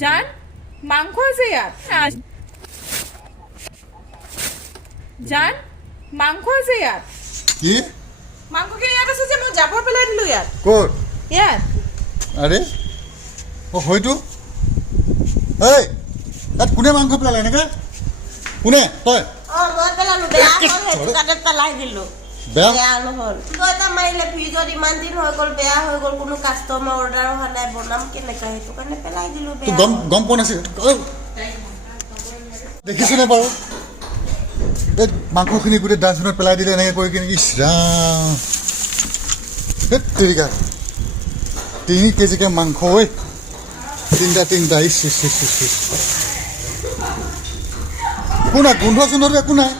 জান মাংস আছে ইয়াত জান মাংস আছে ইয়াত কি মাংসখিনি ইয়াত আছে যে মই জাবৰ পেলাই দিলোঁ ইয়াত ক'ত ইয়াত আৰে হয়তো এই তাত কোনে মাংস পেলালে এনেকৈ কোনে তই মই পেলালো বেয়া হ'ল সেইটো কাৰণে পেলাই দিলোঁ বেয়া বেয়া নহ'ল এটা মাৰিলে ফ্ৰিজত ইমান দিন হৈ গ'ল বেয়া হৈ গ'ল কোনো কাষ্টমাৰ অৰ্ডাৰ অহা নাই বনাম কেনেকৈ সেইটো কাৰণে পেলাই দিলোঁ তোৰ বেয়া গম পোৱা নাছিল দেখিছনে বাৰু এই মাংসখিনি গোটেই ডাষ্টবিনত পেলাই দিলে এনেকৈ কৰি কিনে ইছ ৰাম ধেৎ তেৰিকা 3 কেজিকৈ মাংস ঐ তিনিটা ইছ কোন নাই গোন্ধ চোন্ধটো একো নাই